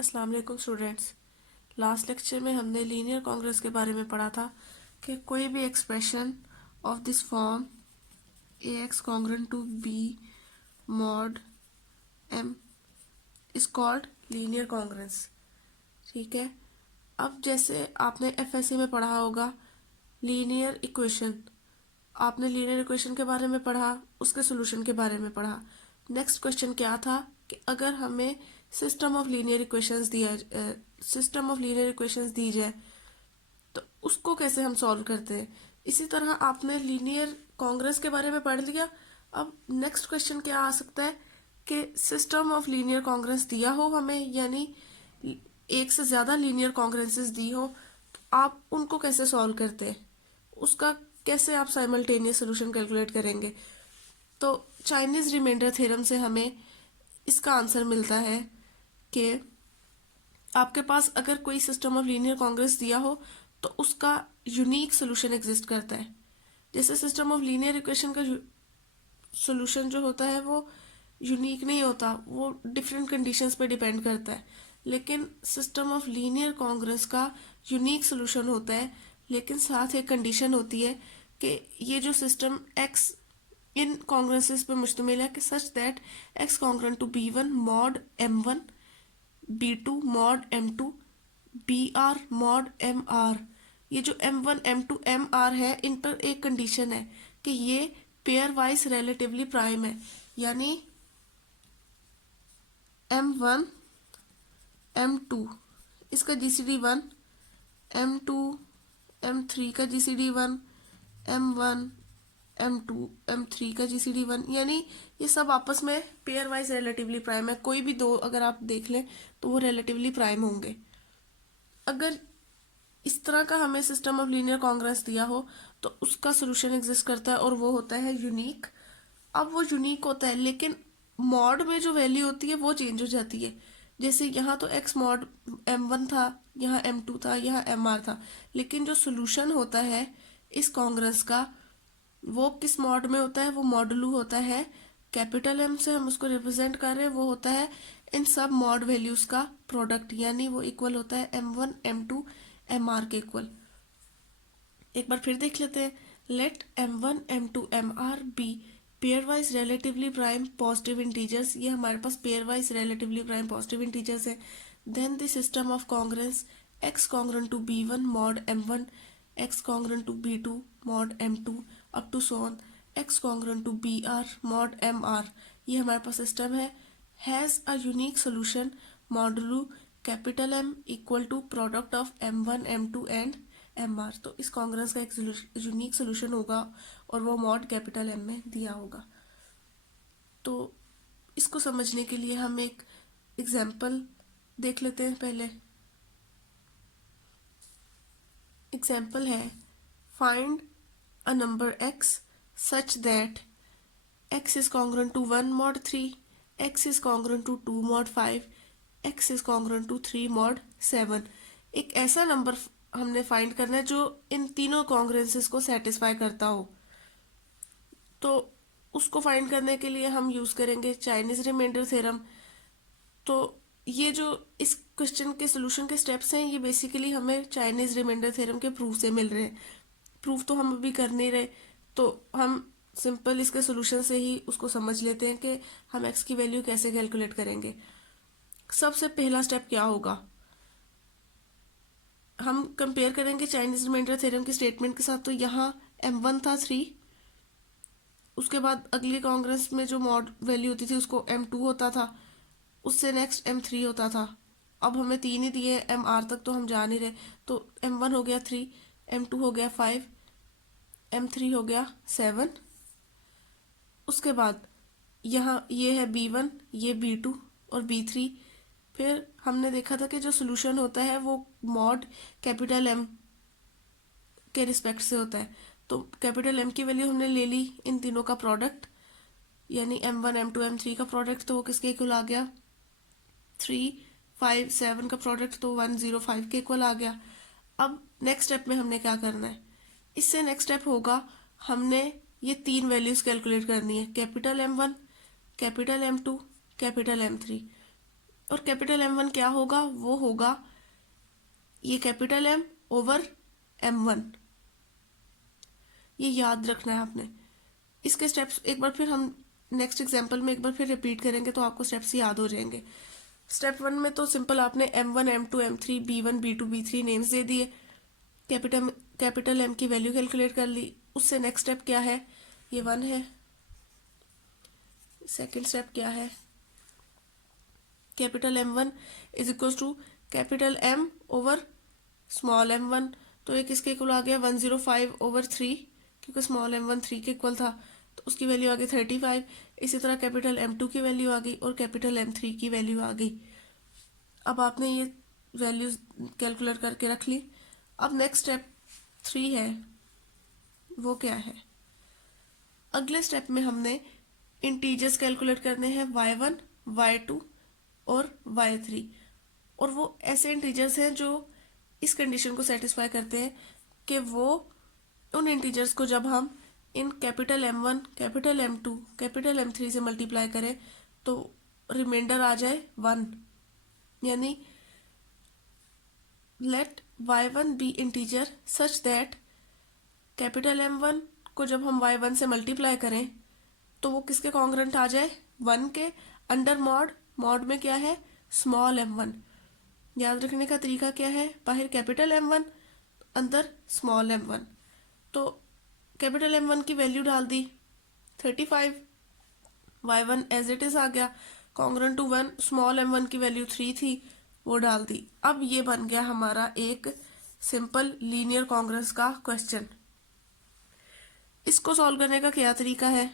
अस्सलाम वालेकुम students. Last lecture में हमने लीनियर कांग्रेस के बारे में पढ़ा था कि कोई भी expression of this form a x congruent to b mod m is called linear congruence. ठीक है। अब जैसे आपने एफएससी में पढ़ा होगा लीनियर इक्वेशन, आपने लीनियर इक्वेशन के बारे में पढ़ा, उसके सोल्यूशन के बारे में पढ़ा। नेक्स्ट क्वेश्चन क्या था कि अगर हमें सिस्टम ऑफ लीनियर इक्वेशंस दी जाए तो उसको कैसे हम सॉल्व करते हैं। इसी तरह आपने लीनियर कांग्रेस के बारे में पढ़ लिया। अब नेक्स्ट क्वेश्चन क्या आ सकता है कि सिस्टम ऑफ लीनियर कांग्रेस दिया हो हमें, यानी एक से ज्यादा लीनियर कांग्रेसेस दी हो, तो आप उनको कैसे सॉल्व करते हैं, उसका कैसे आप साइमल्टेनियस सोल्यूशन कैलकुलेट करेंगे। तो चाइनीज रिमाइंडर थ्योरम से हमें इसका आंसर मिलता है कि आपके पास अगर कोई सिस्टम ऑफ लीनियर कांग्रेस दिया हो तो उसका यूनिक सोल्यूशन एग्जिस्ट करता है। जैसे सिस्टम ऑफ लीनियर इक्वेशन का सोल्यूशन जो होता है वो यूनिक नहीं होता, वो डिफरेंट कंडीशंस पे डिपेंड करता है। लेकिन सिस्टम ऑफ लीनियर कांग्रेस का यूनिक सोल्यूशन होता है, लेकिन साथ एक कंडीशन होती है कि ये जो सिस्टम एक्स इन कांग्रेसेस पे मुश्तमिल है कि such that X congruent to B one mod M one, B two mod M two, B are mod M are. ये जो M one M two M R है, इन पर एक कंडीशन है कि ये पेयर वाइज रिलेटिवली प्राइम है, यानी एम वन एम टू इसका GCD one, M two M three का GCD one, M one M two M three का जीसीडी वन, यानी ये सब आपस में पेयर वाइज रिलेटिवली प्राइम है। कोई भी दो अगर आप देख लें तो वो रिलेटिवली प्राइम होंगे। अगर इस तरह का हमें सिस्टम ऑफ लीनियर कांग्रेस दिया हो तो उसका सोल्यूशन एग्जिस्ट करता है और वो होता है यूनिक। अब वो यूनिक होता है लेकिन मॉड में जो वैल्यू होती है वो चेंज हो जाती है। जैसे यहाँ तो एक्स मॉड एम वन था, यहाँ एम टू था, यहाँ एम आर था, लेकिन जो सोल्यूशन होता है इस कांग्रेस का वो किस मॉड में होता है, वो मॉडुलू होता है। कैपिटल एम से हम उसको रिप्रेजेंट कर रहे हैं, वो होता है इन सब मॉड वैल्यूज का प्रोडक्ट, यानी वो इक्वल होता है M one M two M r के इक्वल। एक बार फिर देख लेते हैं। Let M one M two M r be pairwise relatively prime positive integers, ये हमारे पास pairwise relatively prime positive integers है। Then the system of congruences x congruent to B one mod M one, x congruent to b two mod M two, up to so on x congruent to B are mod M are. ये हमारे पास system है, has a unique solution modulo capital M equal to product of M one M two and M r. तो इस कांग्रेस का एक unique solution होगा और वो मॉड कैपिटल एम में दिया होगा। तो इसको समझने के लिए हम एक एग्जाम्पल देख लेते हैं। पहले एग्जाम्पल है, find a number x such that x is congruent to 1 mod 3, x is congruent to 2 mod 5, x is congruent to 3 mod 7। एक ऐसा नंबर हमने फाइंड करना है जो इन तीनों कॉन्ग्रेंसेस को सेटिस्फाई करता हो। तो उसको फाइंड करने के लिए हम यूज करेंगे चाइनीज रिमाइंडर थ्योरम। तो ये जो इस क्वेश्चन के सोल्यूशन के स्टेप्स हैं, ये बेसिकली हमें चाइनीज रिमाइंडर थ्योरम के प्रूफ से मिल रहे हैं। प्रूफ तो हम अभी कर नहीं रहे, तो हम सिंपल इसके सोल्यूशन से ही उसको समझ लेते हैं कि हम एक्स की वैल्यू कैसे कैलकुलेट करेंगे। सबसे पहला स्टेप क्या होगा, हम कंपेयर करेंगे चाइनीज रिमाइंडर थ्योरम के स्टेटमेंट के साथ। तो यहाँ m1 था 3, उसके बाद अगली कांग्रेस में जो मॉड वैल्यू होती थी उसको m2 होता था, उससे नेक्स्ट m3 होता था। अब हमें 3 ही दिए, mr तक तो हम जा नहीं रहे, तो m1 हो गया 3, m2 हो गया 5, m3 हो गया 7। उसके बाद यहाँ ये है b1, ये b2 और b3। फिर हमने देखा था कि जो सोल्यूशन होता है वो मॉड कैपिटल एम के रिस्पेक्ट से होता है। तो कैपिटल एम की वैल्यू हमने ले ली इन तीनों का प्रोडक्ट, यानी m1 m2 m3 का प्रोडक्ट, तो वो किसके इक्वल आ गया 3 5 7 का प्रोडक्ट, तो 105 के इक्वल आ गया। अब नेक्स्ट स्टेप में हमने क्या करना है, इससे नेक्स्ट स्टेप होगा हमने ये तीन वैल्यूज कैलकुलेट करनी है, capital M1, capital M2, capital M3। और कैपिटल M1 क्या होगा, वो होगा ये कैपिटल M ओवर M1। ये याद रखना है आपने। इसके स्टेप्स एक बार फिर हम नेक्स्ट एग्जाम्पल में एक बार फिर रिपीट करेंगे तो आपको स्टेप्स याद हो जाएंगे। स्टेप 1 में तो सिंपल आपने M1 M2 M3 B1 B2 B3 names दे दिए, कैपिटल M की वैल्यू कैलकुलेट कर ली। उससे नेक्स्ट स्टेप क्या है, ये 1 है। सेकेंड स्टेप क्या है, capital M1 is equal to capital M over small m1, तो ये किसके इक्वल आ गया 105 ओवर 3, क्योंकि स्मॉल m1 3 के इक्वल था, तो उसकी वैल्यू आ गई 35। इसी तरह कैपिटल M2 की वैल्यू आ गई और कैपिटल M3 की वैल्यू आ गई। अब आपने ये वैल्यूज कैलकुलेट करके रख ली। अब नेक्स्ट स्टेप 3 है, वो क्या है, अगले स्टेप में हमने इंटीजर्स कैलकुलेट करने हैं y1 y2 और y3, और वो ऐसे इंटीजर्स हैं जो इस कंडीशन को सेटिस्फाई करते हैं कि वो उन इंटीजर्स को जब हम in capital M1 capital M2 capital M3 से मल्टीप्लाई करें तो रिमाइंडर आ जाए 1, यानी let y1 be integer such that capital M1 को जब हम y1 से मल्टीप्लाई करें तो वो किसके कॉन्ग्रेंट आ जाए, 1 के अंडर मॉड में क्या है, स्मॉल m1। याद रखने का तरीका क्या है, बाहर कैपिटल M1 अंदर स्मॉल m1, तो कैपिटल M1 की वैल्यू डाल दी 35, y1 एज इट इज आ गया कॉन्ग्रेंट टू 1, स्मॉल m1 की वैल्यू 3 थी, वो डाल दी। अब ये बन गया हमारा एक सिंपल लीनियर कॉन्ग्रेंस का क्वेश्चन। इसको सॉल्व करने का क्या तरीका है,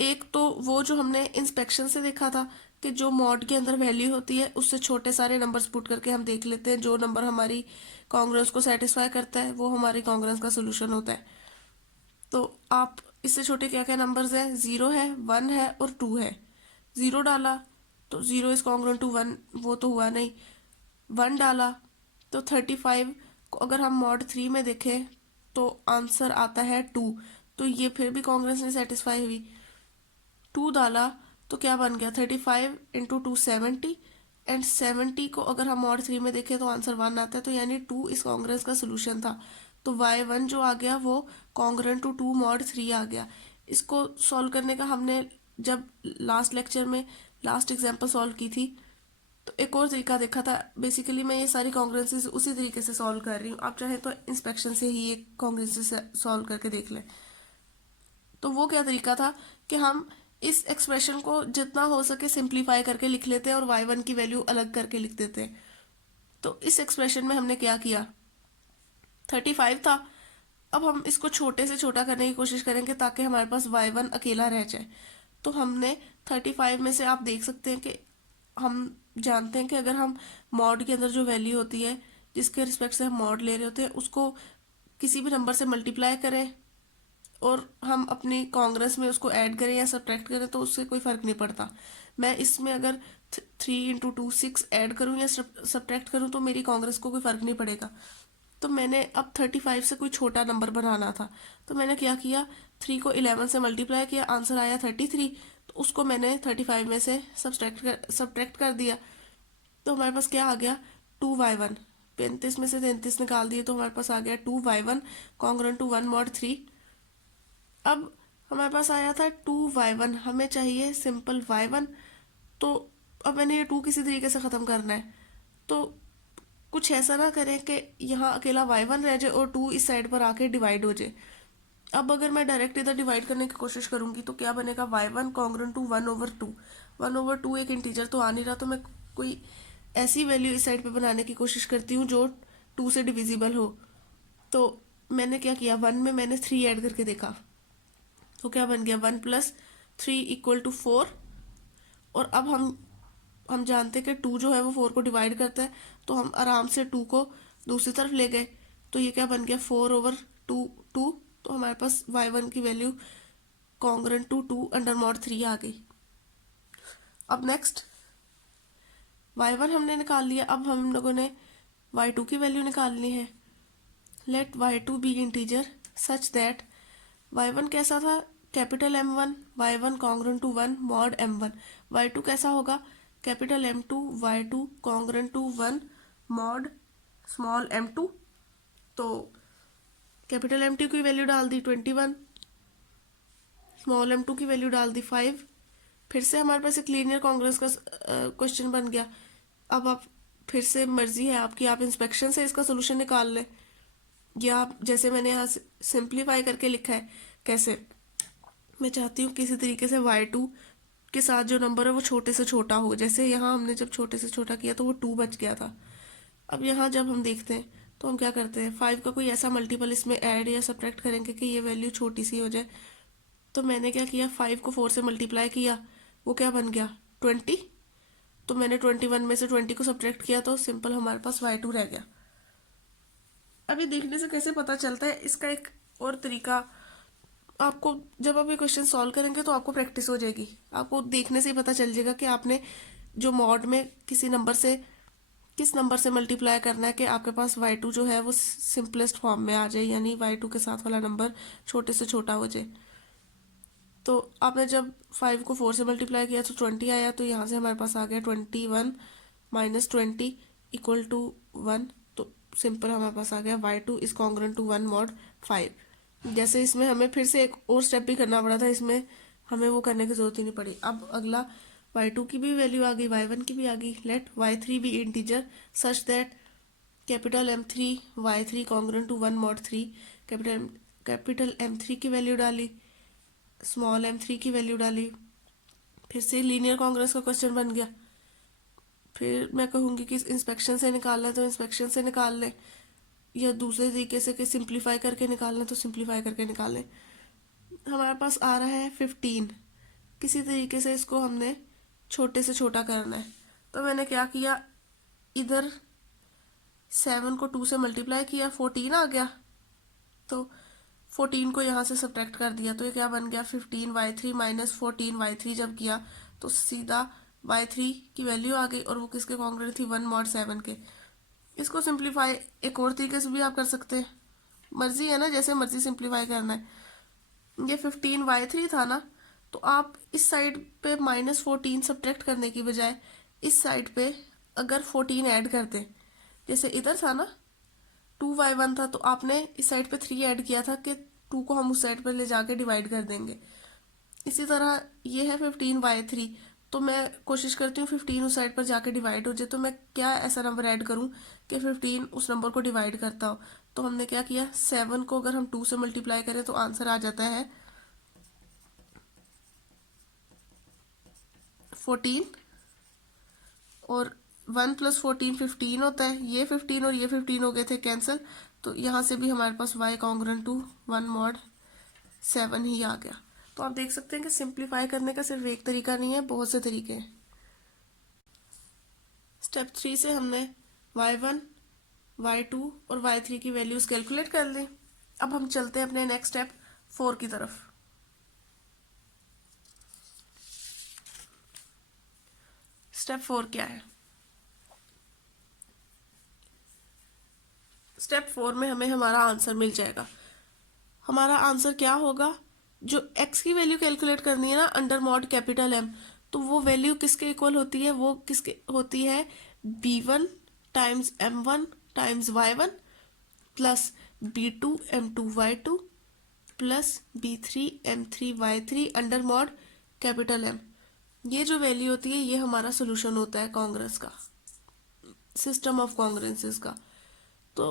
एक तो वो जो हमने इंस्पेक्शन से देखा था कि जो मॉड के अंदर वैल्यू होती है उससे छोटे सारे नंबर्स पुट करके हम देख लेते हैं, जो नंबर हमारी कॉन्ग्रेंस को सेटिस्फाई करता है वो हमारी कॉन्ग्रेंस का सोल्यूशन होता है। तो आप इससे छोटे क्या क्या नंबर्स हैं, 0 है, 1 है और 2 है। 0 डाला तो 0 इज कॉन्ग्रेंट टू 1, वो तो हुआ नहीं। 1 डाला तो 35 को अगर हम मॉड 3 में देखें तो आंसर आता है 2, तो ये फिर भी कॉन्ग्रेंस नहीं सेटिस्फाई हुई। 2 डाला तो क्या बन गया 35 इंटू 2 70, एंड 70 को अगर हम मॉड 3 में देखें तो आंसर 1 आता है, तो यानी 2 इस कॉन्ग्रेंस का सोल्यूशन था। तो y1 जो आ गया वो कॉन्ग्रेंट टू 2 मॉड 3 आ गया। इसको सॉल्व करने का हमने जब लास्ट लेक्चर में लास्ट एग्जाम्पल सॉल्व की थी तो एक और तरीका देखा था। बेसिकली मैं ये सारी कॉन्ग्रेंसेस उसी तरीके से सॉल्व कर रही हूँ, आप चाहे तो इंस्पेक्शन से ही एक कॉन्ग्रेंसेस सॉल्व करके देख लें। तो वो क्या तरीका था कि हम इस एक्सप्रेशन को जितना हो सके सिंप्लीफाई करके लिख लेते हैं और y1 की वैल्यू अलग करके लिख देते हैं। तो इस एक्सप्रेशन में हमने क्या किया, 35 था, अब हम इसको छोटे से छोटा करने की कोशिश करेंगे ताकि हमारे पास y1 अकेला रह जाए। तो हमने 35 में से आप देख सकते हैं कि हम जानते हैं कि अगर हम मॉड के अंदर जो वैल्यू होती है जिसके रिस्पेक्ट से हम मॉड ले रहे होते हैं उसको किसी भी नंबर से मल्टीप्लाई करें और हम अपनी कांग्रेस में उसको ऐड करें या सब्ट्रैक्ट करें तो उससे कोई फ़र्क नहीं पड़ता। मैं इसमें अगर 3 इंटू 2 6 ऐड करूँ या सब्ट्रैक्ट करूँ तो मेरी कांग्रेस को कोई फ़र्क नहीं पड़ेगा। तो मैंने अब 35 से कोई छोटा नंबर बनाना था, तो मैंने क्या किया, 3 को 11 से मल्टीप्लाई किया, आंसर आया 33, तो उसको मैंने 35 में से सब्ट्रैक्ट कर दिया। तो हमारे पास क्या आ गया, 2y1। 35 में से 33 निकाल दिए तो हमारे पास आ गया 2y1 कॉन्ग्रेंट टू 1 मॉड 3। अब हमारे पास आया था 2y1, हमें चाहिए सिंपल y1। तो अब मैंने ये 2 किसी तरीके से ख़त्म करना है, तो कुछ ऐसा ना करें कि यहाँ अकेला y1 रह जाए और 2 इस साइड पर आके डिवाइड हो जाए। अब अगर मैं डायरेक्ट इधर डिवाइड करने की कोशिश करूँगी तो क्या बनेगा, y1 कॉन्ग्रेंट टू 1/2। 1/2 एक इंटीजर तो आ नहीं रहा, तो मैं कोई ऐसी वैल्यू इस साइड पे बनाने की कोशिश करती हूँ जो 2 से डिविजिबल हो। तो मैंने क्या किया, 1 में मैंने 3 ऐड करके देखा, तो क्या बन गया 1 + 3 = 4। और अब हम जानते हैं कि 2 जो है वो 4 को डिवाइड करता है, तो हम आराम से 2 को दूसरी तरफ ले गए, तो ये क्या बन गया 4/2। तो हमारे पास y1 की वैल्यू कॉन्ग्रेंट टू 2/3 आ गई। अब नेक्स्ट y1 हमने निकाल लिया, अब हम लोगों ने y2 की वैल्यू निकालनी है। Let y2 be integer such that y1 कैसा था, capital M1, y1 congruent to 1 mod M1। y2 कैसा होगा, capital M2 Y2 congruent to 1 mod small M2। तो कैपिटल M2 की वैल्यू डाल दी 21, स्मॉल M2 की वैल्यू डाल दी 5। फिर से हमारे पास एक लीनियर कांग्रेंस का क्वेश्चन बन गया। अब आप फिर से मर्जी है आपकी, आप इंस्पेक्शन से इसका सोल्यूशन निकाल लें, या आप जैसे मैंने यहाँ सिंप्लीफाई करके लिखा है। कैसे? मैं चाहती हूँ किसी तरीके से y2 के साथ जो नंबर है वो छोटे से छोटा हो। जैसे यहाँ हमने जब छोटे से छोटा किया तो वो 2 बच गया था। अब यहाँ जब हम देखते हैं तो हम क्या करते हैं, 5 का कोई ऐसा मल्टीपल इसमें ऐड या सब्ट्रैक्ट करेंगे कि ये वैल्यू छोटी सी हो जाए। तो मैंने क्या किया, 5 को 4 से मल्टीप्लाई किया, वो क्या बन गया 20। तो मैंने 21 में से 20 को सब्ट्रैक्ट किया तो सिंपल हमारे पास y2 रह गया। अब ये देखने से कैसे पता चलता है, इसका एक और तरीका आपको, जब आप ये क्वेश्चन सॉल्व करेंगे तो आपको प्रैक्टिस हो जाएगी। आपको देखने से ही पता चल जाएगा कि आपने जो मॉड में किसी नंबर से किस नंबर से मल्टीप्लाई करना है कि आपके पास y2 जो है वो सिंपलेस्ट फॉर्म में आ जाए, यानी y2 के साथ वाला नंबर छोटे से छोटा हो जाए। तो आपने जब 5 को 4 से मल्टीप्लाई किया तो 20 आया, तो यहाँ से हमारे पास आ गया 21 माइनस 20 इक्वल टू 1। तो सिंपल हमारे पास आ गया y2 is congruent to 1 mod 5। जैसे इसमें हमें फिर से एक और स्टेप भी करना पड़ा था, इसमें हमें वो करने की जरूरत ही नहीं पड़ी। अब अगला y2 की भी वैल्यू आ गई, y1 की भी आ गई। Let y3 be integer such that capital M3 y3 congruent to 1 mod 3। Capital M3 की वैल्यू डाली, स्मॉल M3 की वैल्यू डाली। फिर से लीनियर कांग्रेस का क्वेश्चन बन गया। फिर मैं कहूँगी कि इंस्पेक्शन से निकालना है तो इंस्पेक्शन से निकाल लें, या दूसरे तरीके से कि सिंप्लीफाई करके निकालना है तो सिंप्लीफाई करके निकाल लें। हमारे पास आ रहा है 15। किसी तरीके से इसको हमने छोटे से छोटा करना है। तो मैंने क्या किया, इधर 7 को 2 से मल्टीप्लाई किया, 14 आ गया। तो 14 को यहाँ से सब्ट्रैक्ट कर दिया तो ये क्या बन गया 15y3 माइनस 14y3। जब किया तो सीधा y3 की वैल्यू आ गई, और वो किसके कॉन्ग्रुएंट थी 1 मॉड 7 के। इसको सिंप्लीफाई एक और तरीके से भी आप कर सकते हैं, मर्जी है ना, जैसे मर्जी सिंप्लीफाई करना है। ये 15y3 था ना, तो आप इस साइड पे माइनस 14 सब्ट्रैक्ट करने की बजाय इस साइड पे अगर 14 ऐड करते, जैसे इधर था ना 2y1 था, तो आपने इस साइड पे 3 ऐड किया था कि 2 को हम उस साइड पे ले जाके डिवाइड कर देंगे। इसी तरह ये है 15y3, तो मैं कोशिश करती हूँ 15 उस साइड पर जाके डिवाइड हो जाए। तो मैं क्या ऐसा नंबर ऐड करूँ कि 15 उस नंबर को डिवाइड करता हो। तो हमने क्या किया, 7 को अगर हम 2 से मल्टीप्लाई करें तो आंसर आ जाता है 14, और 1 प्लस 14 15 होता है। ये 15 और ये 15 हो गए थे कैंसिल, तो यहाँ से भी हमारे पास y कॉन्ग्रुएंट टू 1 मॉड 7 ही आ गया। तो आप देख सकते हैं कि सिंप्लीफाई करने का सिर्फ एक तरीका नहीं है, बहुत से तरीके हैं। स्टेप 3 से हमने y1 y2 और y3 की वैल्यूज कैलकुलेट कर ली। अब हम चलते हैं अपने नेक्स्ट स्टेप 4 की तरफ। स्टेप 4 क्या है? स्टेप 4 में हमें हमारा आंसर मिल जाएगा। हमारा आंसर क्या होगा, जो x की वैल्यू कैलकुलेट करनी है ना अंडर मॉड कैपिटल M, तो वो वैल्यू किसके इक्वल होती है, वो किसके होती है b1 times m1 times y1 plus b2 m2 y2 plus b3 m3 y3 under mod capital M। ये जो वैल्यू होती है ये हमारा सोल्यूशन होता है कांग्रेस का, सिस्टम ऑफ कांग्रेंसेस का। तो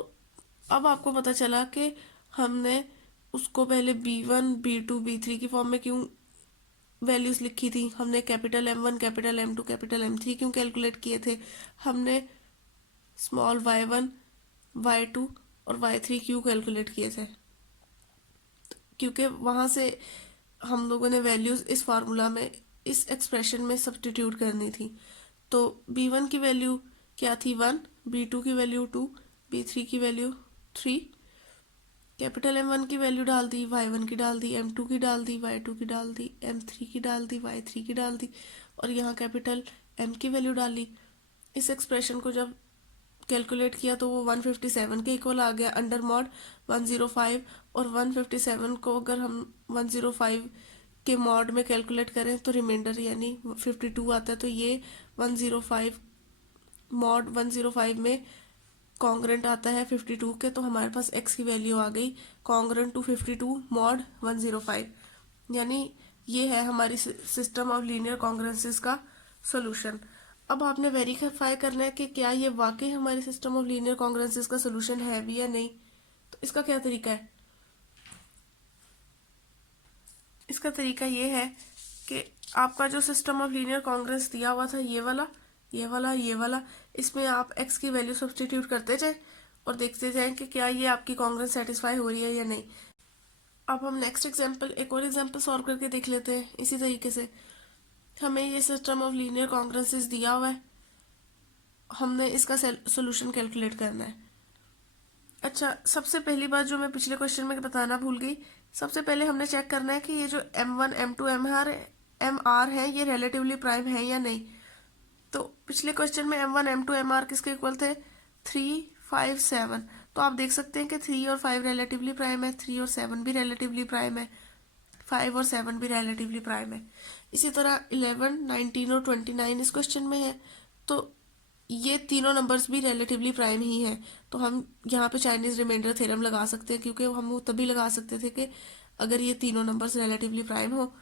अब आपको पता चला कि हमने उसको पहले b1 b2 b3 की फॉर्म में क्यों वैल्यूज लिखी थी, हमने capital M1 capital M2 capital M3 क्यों कैलकुलेट किए थे, हमने स्मॉल y1 y2 और y3 क्यों कैलकुलेट किए थे, क्योंकि वहाँ से हम लोगों ने वैल्यूज इस फार्मूला में इस एक्सप्रेशन में सब्स्टिट्यूट करनी थी। तो b1 की वैल्यू क्या थी 1, b2 की वैल्यू 2, b3 की वैल्यू 3, कैपिटल M1 की वैल्यू डाल दी, y1 की डाल दी, M2 की डाल दी, y2 की डाल दी, M3 की डाल दी, y3 की डाल दी, और यहाँ कैपिटल M की वैल्यू डाली। इस एक्सप्रेशन को जब कैलकुलेट किया तो वो 157 के इक्वल आ गया अंडर मॉड 105, और 157 को अगर हम 105 के मॉड में कैलकुलेट करें तो रिमाइंडर यानी 52 आता है, तो ये 105 मॉड 105 में कॉन्ग्रेंट आता है 52 के, तो हमारे पास x की वैल्यू आ गई कॉन्ग्रेंट टू 52 मॉड 105, यानी ये है हमारी सिस्टम ऑफ लीनियर कॉन्ग्रेंसेस का सोल्यूशन। अब आपने वेरीफाई करना है कि क्या ये वाकई हमारे सिस्टम ऑफ लीनियर कॉन्ग्रेंसेस का सोल्यूशन है भी या नहीं। तो इसका क्या तरीका है? इसका तरीका ये है कि आपका जो सिस्टम ऑफ लीनियर कॉन्ग्रेंस दिया हुआ था, ये वाला ये वाला ये वाला, इसमें आप x की वैल्यू सब्सटीट्यूट करते जाएं और देखते जाएं कि क्या ये आपकी कॉन्ग्रेंस सेटिस्फाई हो रही है या नहीं। अब हम नेक्स्ट एग्जांपल, एक और एग्जांपल सॉल्व करके देख लेते हैं। इसी तरीके से हमें ये सिस्टम ऑफ लीनियर कॉन्ग्रेंसेस दिया हुआ है, हमने इसका सोल्यूशन कैलकुलेट करना है। अच्छा, सबसे पहली बात जो मैं पिछले क्वेश्चन में बताना भूल गई, सबसे पहले हमने चेक करना है कि ये जो m1 m2 mr है ये रिलेटिवली प्राइम है या नहीं। तो पिछले क्वेश्चन में m1 m2 mr किसके इक्वल थे? 3, 5, 7। तो आप देख सकते हैं कि 3 और 5 रिलेटिवली प्राइम है, 3 और 7 भी रिलेटिवली प्राइम है, 5 और 7 भी रिलेटिवली प्राइम है। इसी तरह 11, 19 और 29 इस क्वेश्चन में है, तो ये तीनों नंबर्स भी रिलेटिवली प्राइम ही हैं। तो हम यहाँ पे चाइनीज रिमाइंडर थ्योरम लगा सकते हैं, क्योंकि हम वो तभी लगा सकते थे कि अगर ये तीनों नंबर्स रिलेटिवली प्राइम हो।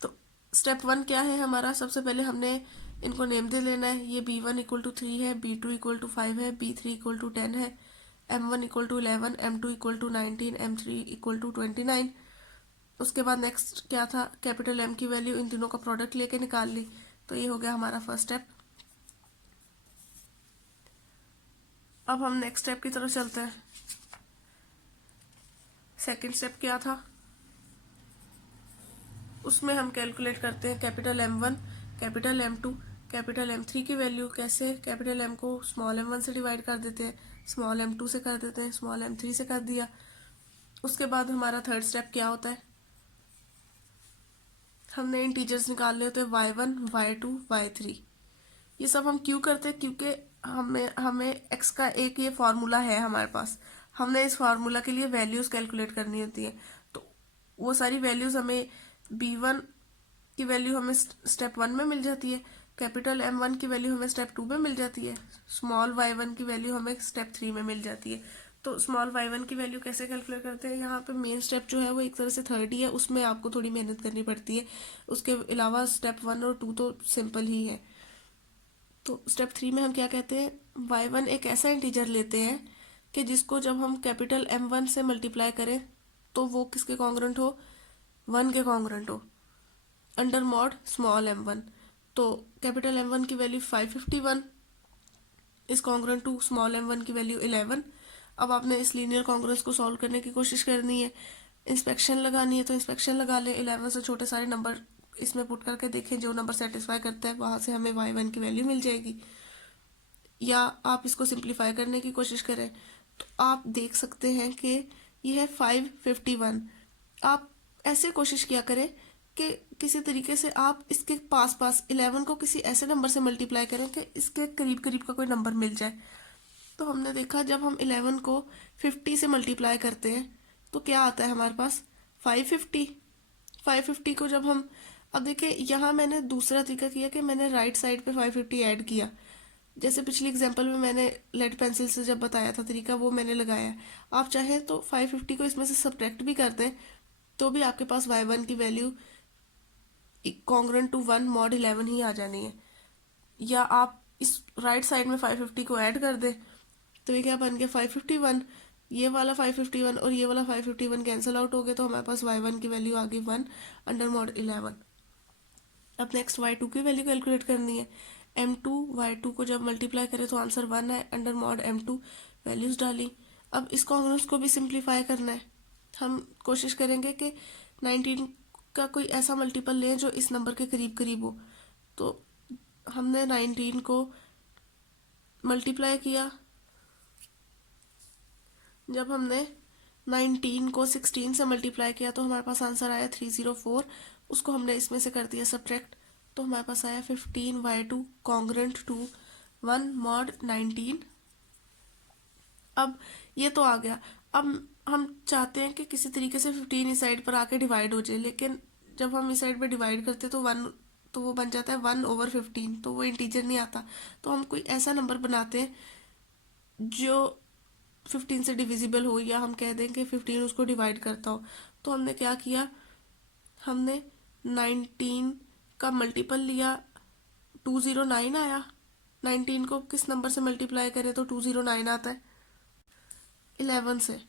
तो स्टेप 1 क्या है हमारा? सबसे पहले हमने इनको नेम दे लेना है। ये b1 इक्वल टू 3 है, b2 इक्वल टू 5 है, b3 इक्वल टू 10 है, m1 equal to 11, m2 equal to 19, m3 equal to 29। उसके बाद नेक्स्ट क्या था? कैपिटल M की वैल्यू इन तीनों का प्रोडक्ट लेके निकाल ली। तो ये हो गया हमारा फर्स्ट स्टेप। अब हम नेक्स्ट स्टेप की तरफ चलते हैं। सेकंड स्टेप क्या था? उसमें हम कैलकुलेट करते हैं capital M1, capital M2, capital M3 की वैल्यू। कैसे? कैपिटल M को स्मॉल m1 से डिवाइड कर देते हैं, स्मॉल m2 से कर देते हैं, स्मॉल m3 से कर दिया। उसके बाद हमारा थर्ड स्टेप क्या होता है? हमने इंटीजर्स निकालने होते हैं y1, y2, y3। ये सब हम क्यों करते हैं? क्योंकि हमें हमें x का एक ये फार्मूला है हमारे पास, हमने इस फार्मूला के लिए वैल्यूज कैलकुलेट करनी होती है। तो वो सारी वैल्यूज हमें b1 की वैल्यू हमें स्टेप 1 में मिल जाती है, कैपिटल M1 की वैल्यू हमें स्टेप 2 में मिल जाती है, स्मॉल y1 की वैल्यू हमें स्टेप 3 में मिल जाती है। तो स्मॉल y1 की वैल्यू कैसे कैलकुलेट करते हैं? यहाँ पे मेन स्टेप जो है वो एक तरह से थर्ड ही है, उसमें आपको थोड़ी मेहनत करनी पड़ती है। उसके अलावा स्टेप 1 और 2 तो सिंपल ही है। तो स्टेप 3 में हम क्या कहते हैं? y1 एक ऐसा इंटीजर लेते हैं कि जिसको जब हम कैपिटल M1 से मल्टीप्लाई करें तो वो किसके कॉन्ग्रेंट हो? 1 के कॉन्ग्रेंट हो, अंडर मॉड स्मॉल m1। तो कैपिटल M1 की वैल्यू 551 इस कॉन्ग्रेंट टू स्मॉल m1 की वैल्यू 11। अब आपने इस लीनियर कॉन्ग्रेंस को सॉल्व करने की कोशिश करनी है, इंस्पेक्शन लगानी है तो इंस्पेक्शन लगा लें। 11 से छोटे सारे नंबर इसमें पुट करके देखें, जो नंबर सेटिस्फाई करता है वहां से हमें y1 की वैल्यू मिल जाएगी। या आप इसको सिंप्लीफाई करने की कोशिश करें तो आप देख सकते हैं कि यह है 551। आप ऐसे कोशिश किया करें कि किसी तरीके से आप इसके पास पास 11 को किसी ऐसे नंबर से मल्टीप्लाई करें कि इसके करीब करीब का कोई नंबर मिल जाए। तो हमने देखा जब हम 11 को 50 से मल्टीप्लाई करते हैं तो क्या आता है हमारे पास? 550। 550 को जब हम, अब देखिए यहाँ मैंने दूसरा तरीका किया कि मैंने राइट साइड पे 550 ऐड किया। जैसे पिछली एग्जांपल में मैंने लेड पेंसिल से जब बताया था तरीका, वो मैंने लगाया। आप चाहें तो 550 को इसमें से सब्ट्रैक्ट भी कर दें तो भी आपके पास y1 की वैल्यू कॉन्ग्रेंट टू 1 मॉड 11 ही आ जानी है। या आप इस राइट साइड में 550 को ऐड कर दें तो ये क्या बन गया? 551। ये वाला 551 और ये वाला 551 कैंसिल आउट हो गए, तो हमारे पास y1 की वैल्यू आ गई 1 अंडर मॉड 11। अब नेक्स्ट y2 की वैल्यू कैलकुलेट करनी है। m2 y2 को जब मल्टीप्लाई करें तो आंसर 1 है, अंडर मॉड m2 वैल्यूज डाली। अब इस कॉन्ग्रेंस को भी सिंप्लीफाई करना है। हम कोशिश करेंगे कि 19 का कोई ऐसा मल्टीपल लें जो इस नंबर के करीब करीब हो। तो हमने 19 को मल्टीप्लाई किया, जब हमने 19 को 16 से मल्टीप्लाई किया तो हमारे पास आंसर आया 304। उसको हमने इसमें से कर दिया सब्ट्रैक्ट, तो हमारे पास आया 15 y2 कॉन्ग्रेंट टू 1 मॉड 19। अब ये तो आ गया। अब हम चाहते हैं कि किसी तरीके से 15 इस साइड पर आके डिवाइड हो जाए, लेकिन जब हम इस साइड पे डिवाइड करते तो 1, तो वो बन जाता है 1/15, तो वो इंटीजर नहीं आता। तो हम कोई ऐसा नंबर बनाते हैं जो 15 से डिविजिबल हो, या हम कह दें कि 15 उसको डिवाइड करता हो। तो हमने क्या किया, हमने 19 का मल्टीपल लिया, 209 आया। 19 को किस नंबर से मल्टीप्लाई करें तो 209 आता है? 11 से।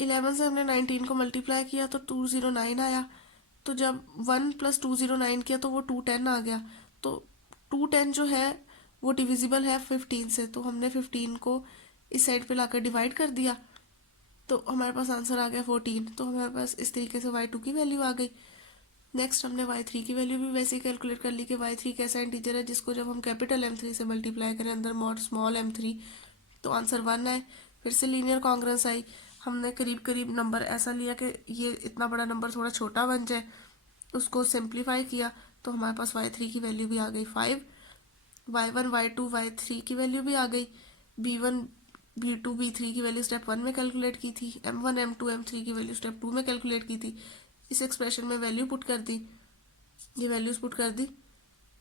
11 से हमने 19 को मल्टीप्लाई किया तो 209 आया। तो जब 1 + 209 किया तो वो 210 आ गया। तो 210 जो है वो डिविजिबल है 15 से, तो हमने 15 को इस साइड पे लाकर डिवाइड कर दिया, तो हमारे पास आंसर आ गया 14। तो हमारे पास इस तरीके से y2 की वैल्यू आ गई। नेक्स्ट हमने y3 की वैल्यू भी वैसे ही कैलकुलेट कर ली कि y3 कैसा इंटीजर है जिसको जब हम कैपिटल M3 से मल्टीप्लाई करें अंदर मॉड स्मॉल m3 तो आंसर 1 आए। फिर से लीनियर कॉन्ग्रेंस आई, हमने करीब करीब नंबर ऐसा लिया कि ये इतना बड़ा नंबर थोड़ा छोटा बन जाए, उसको सिंप्लीफाई किया तो हमारे पास y3 की वैल्यू भी आ गई 5। y1 y2 y3 की वैल्यू भी आ गई। b1 b2 b3 की वैल्यू स्टेप 1 में कैलकुलेट की थी, m1 m2 m3 की वैल्यू स्टेप 2 में कैलकुलेट की थी। इस एक्सप्रेशन में वैल्यू पुट कर दी, ये वैल्यूज पुट कर दी,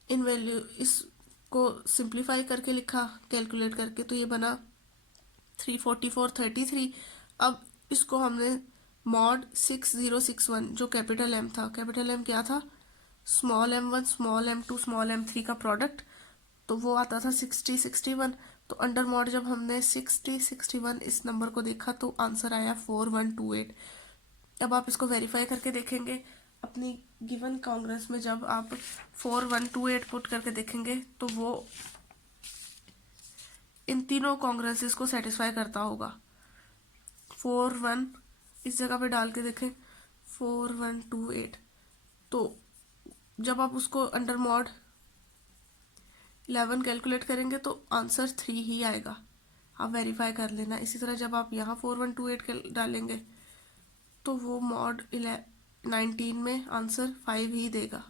इन वैल्यू इसको सिंप्लीफाई करके लिखा कैलकुलेट करके, तो ये बना 34433। अब इसको हमने मॉड 6061 जो कैपिटल M था, कैपिटल M क्या था, small m1 small m2 small m3 का प्रोडक्ट, तो वो आता था 6061। तो अंडर मॉड जब हमने 6061 इस नंबर को देखा तो आंसर आया 4128। अब आप इसको वेरीफाई करके देखेंगे अपनी गिवन कांग्रेस में, जब आप 4128 पुट करके देखेंगे तो वो इन तीनों कांग्रेसेस को सेटिस्फाई करता होगा। 41 इस जगह पे डाल के देखें 4128, तो जब आप उसको अंडर मॉड 11 कैलकुलेट करेंगे तो आंसर 3 ही आएगा, आप वेरीफाई कर लेना। इसी तरह जब आप यहाँ 4128 डालेंगे तो वो मॉड 19 में आंसर 5 ही देगा।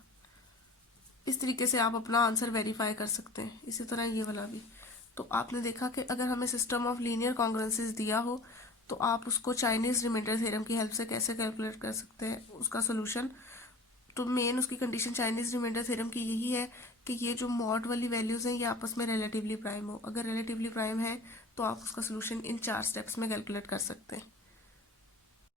इस तरीके से आप अपना आंसर वेरीफाई कर सकते हैं। इसी तरह ये वाला भी। तो आपने देखा कि अगर हमें सिस्टम ऑफ लीनियर कॉन्ग्रुएंसेस दिया हो तो आप उसको चाइनीज रिमाइंडर थ्योरम की हेल्प से कैसे कैलकुलेट कर सकते हैं उसका सोल्यूशन। तो मेन उसकी कंडीशन चाइनीज रिमाइंडर थ्योरम की यही है कि ये जो मॉड वाली वैल्यूज़ हैं ये आपस में रिलेटिवली प्राइम हो। अगर रिलेटिवली प्राइम है तो आप उसका सोल्यूशन इन 4 स्टेप्स में कैलकुलेट कर सकते हैं।